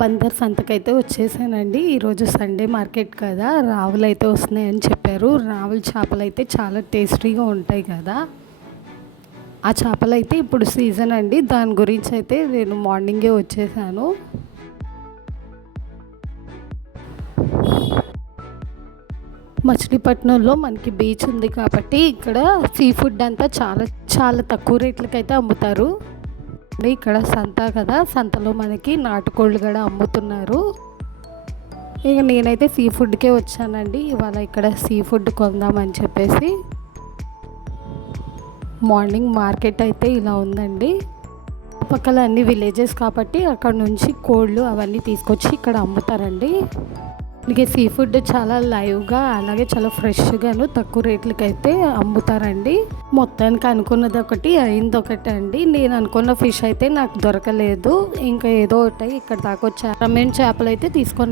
బందర్ సంతకైతే వచ్చేసానండి. ఈరోజు Sunday market కదా, రావులు అయితే వస్తున్నాయని చెప్పారు. రావుల చేపలు అయితే చాలా టేస్టీగా ఉంటాయి కదా. ఆ చేపలు అయితే ఇప్పుడు సీజన్ అండి. దాని గురించి అయితే నేను మార్నింగే వచ్చేసాను. మచిలీపట్నంలో మనకి బీచ్ ఉంది కాబట్టి ఇక్కడ సీ ఫుడ్ అంతా చాలా చాలా తక్కువ రేట్లకి అయితే అమ్ముతారు. ఇక్కడ సంత కదా, సంతలో మనకి నాటుకోళ్ళు కూడా అమ్ముతున్నారు. ఇక నేనైతే సీ ఫుడ్కే వచ్చానండి ఇవాళ. ఇక్కడ సీ ఫుడ్ కొందామని చెప్పేసి. మార్నింగ్ మార్కెట్ అయితే ఇలా ఉందండి. పక్కల అన్ని విలేజెస్ కాబట్టి అక్కడ నుంచి కోళ్ళు అవన్నీ తీసుకొచ్చి ఇక్కడ అమ్ముతారండి. ఇక సీ ఫుడ్ చాలా లైవ్గా అలాగే చాలా ఫ్రెష్గాను తక్కువ రేట్లకి అయితే అమ్ముతారండి. మొత్తానికి అనుకున్నది ఒకటి అయింది ఒకటి అండి. నేను అనుకున్న ఫిష్ అయితే నాకు దొరకలేదు. ఇంకా ఏదో ఒకటి ఇక్కడ దాకా వచ్చా. రమేన్ చేపలు అయితే తీసుకున్నాను.